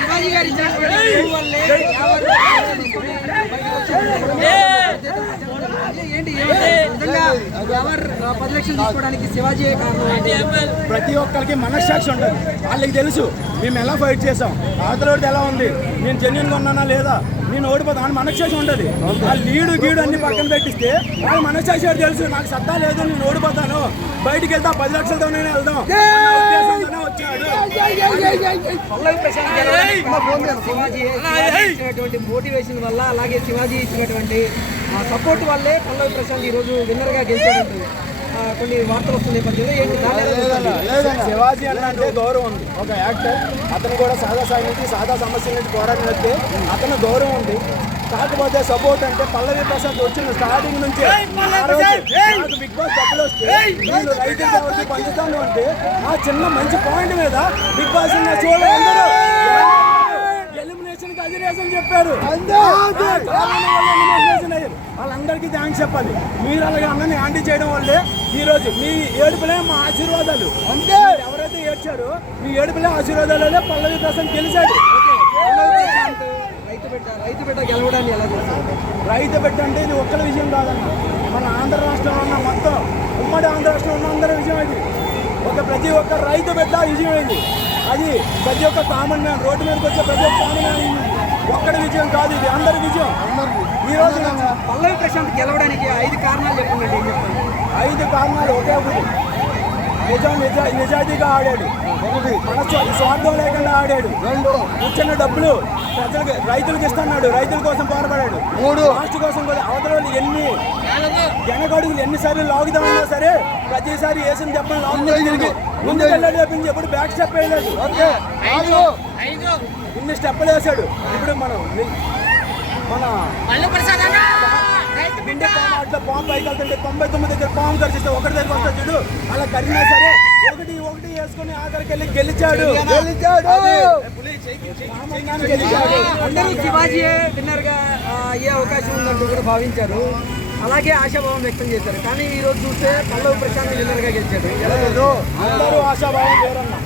శివాజీ గారి ఏంటి నిజంగా ఎవరు 10 లక్షలు తీసుకోవడానికి శివాజీ కారణం. ప్రతి ఒక్కరికి మనస్సాక్షి ఉంటుంది. వాళ్ళకి తెలుసు మేము ఎలా ఫైట్ చేసాం, అవతలోడిది ఎలా ఉంది, నేను జెన్యున్గా ఉన్నానా లేదా, నేను ఓడిపోతాను అని మనస్సాక్షి ఉంటుంది. ఆ లీడు గీడు అన్ని పక్కన పెట్టిస్తే వాళ్ళు మనస్సాక్షి తెలుసు నాకు సత్తా లేదు, నేను ఓడిపోతాను, బయటికి వెళ్తా 10 లక్షలతోనే వెళ్దాం వచ్చాడు. శివాజీ ఇచ్చినటువంటి మోటివేషన్ వల్ల, అలాగే శివాజీ ఇచ్చినటువంటి సపోర్ట్ వల్లే పల్లవి ప్రశాంత్ ఈరోజు విన్నర్గా గెలిచాడు. కొన్ని వార్తలు వస్తున్న నేపథ్యంలో ఏంటి శివాజీ అంటే గౌరవం ఉంది. ఒక యాక్టర్ అతను కూడా సాదా సాయి నుంచి సాదా సమస్యల నుంచి పోరాడినట్టే అతను గౌరవం ఉంది. కాకపోతే సపోర్ట్ అంటే పల్లవి ప్రశాంత్ వచ్చిన స్టార్టింగ్ నుంచి బిగ్ బాస్ డబ్బులు వస్తే నేను రైతులు కాబట్టి పంచుతాను అంటే ఆ చిన్న మంచి పాయింట్ మీద బిగ్ బాస్ చూడాలి ఎలిమినేషన్ కి అజిరేషన్ చెప్పారు. వాళ్ళందరికీ థ్యాంక్స్ చెప్పాలి. మీరు అలాగే అందరినీ యాంటీ చేయడం వల్లే ఈరోజు మీ ఏడుపులే మా ఆశీర్వాదాలు. అంటే ఎవరైతే ఏడ్చారో మీ ఏడుపులే ఆశీర్వాదాలే పల్లవి ప్రశాంత్ గెలిచాడు. రైతు బిడ్డ గెలవడాన్ని ఎలా చేస్తారు? రైతు బిడ్డ అంటే ఇది ఒక్కరి విషయం కాదన్న, మన ఆంధ్ర రాష్ట్రంలో ఉన్న మొత్తం ఉమ్మడి ఆంధ్ర రాష్ట్రంలో ఉన్న అందరి విషయం ఇది. ప్రతి ఒక్క రైతు బిడ్డ విజయం అయింది. అది ప్రతి ఒక్క కామన్ మ్యాన్, రోడ్డు మీదకి వచ్చే ప్రతి ఒక్క కామన్ మ్యాన్ ఒక్కడి విజయం కాదు, ఇది అందరి విజయం. ఈరోజు పల్లవి ప్రశాంత్ గెలవడానికి 5 కారణాలు చెప్పండి. 5 కారణాలు ఒకే ఒకటి, నిజాయితీగా ఆడాడు. ఒకటి స్వార్థం లేకుండా ఆడాడు. 2 కూర్చున్న డబ్బులు ప్రజలకు రైతులకు ఇస్తున్నాడు, రైతుల కోసం పోరాడాడు. 3 రాష్ట్ర కోసం కూడా అవతల వాళ్ళు ఎన్ని జనగడుగులు ఎన్నిసార్లు లాగుదామన్నా సరే ప్రతిసారి వేసిన దెబ్బలు లాగుతారు తిరిగి ముందుకు వెళ్ళాడు తప్పించి ఎప్పుడు బ్యాక్ స్టెప్ వేయలేదు. ఇన్ని స్టెప్పులు వేసాడు. ఇప్పుడు అట్లా పాము పైకి వెళ్తుంటే 99 దగ్గర పాము ఖర్చిస్తే ఒకటి దగ్గర వస్తా చూడు, అలా కరిగినా సరే ఒకటి వేసుకుని ఆఖరికి వెళ్ళి గెలిచాడు. అందరూ శివాజీ విన్నర్ గా అయ్యే అవకాశం ఉందంటూ కూడా భావించారు, అలాగే ఆశాభావం వ్యక్తం చేశారు. కానీ ఈ రోజు చూస్తే పల్లవి ప్రశాంత్ విన్నర్ గా గెలిచాడు. అందరూ ఆశాభావం లేరన్నా,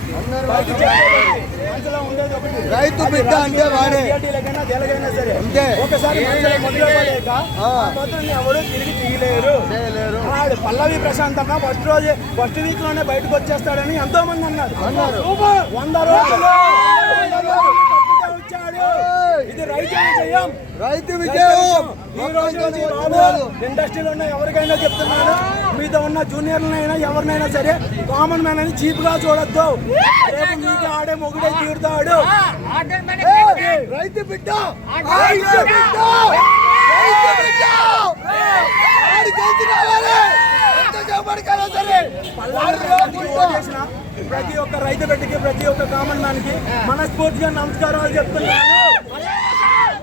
రైతు బిడ్డ అంటే వాడే ఎలాగైనా సరే ఒకసారి ఎవరు తిరిగి తీయలేరు. పల్లవి ప్రశాంత్ అన్న ఫస్ట్ వీక్ లోనే బయటకు వచ్చేస్తాడని ఎంతో మంది అన్నారు. 100 రోజులు వచ్చాడు. ఇది రైతు విజయం. ఈ రోజు ఇండస్ట్రీలో ఉన్న ఎవరికైనా చెప్తున్నాను, మీతో ఉన్న జూనియర్లనైనా ఎవరినైనా సరే కామన్ మ్యాన్ అని చీప్ గా చూడొద్దు. రేపు మీకు ఆడే మొగుడే తీరుతాడు. రైతు బిడ్డ ప్రతి ఒక్క రైతు బిడ్డకి, ప్రతి ఒక్క కామన్ మ్యాన్ కి మనస్ఫూర్తిగా నమస్కారాలు చెప్తున్నాను.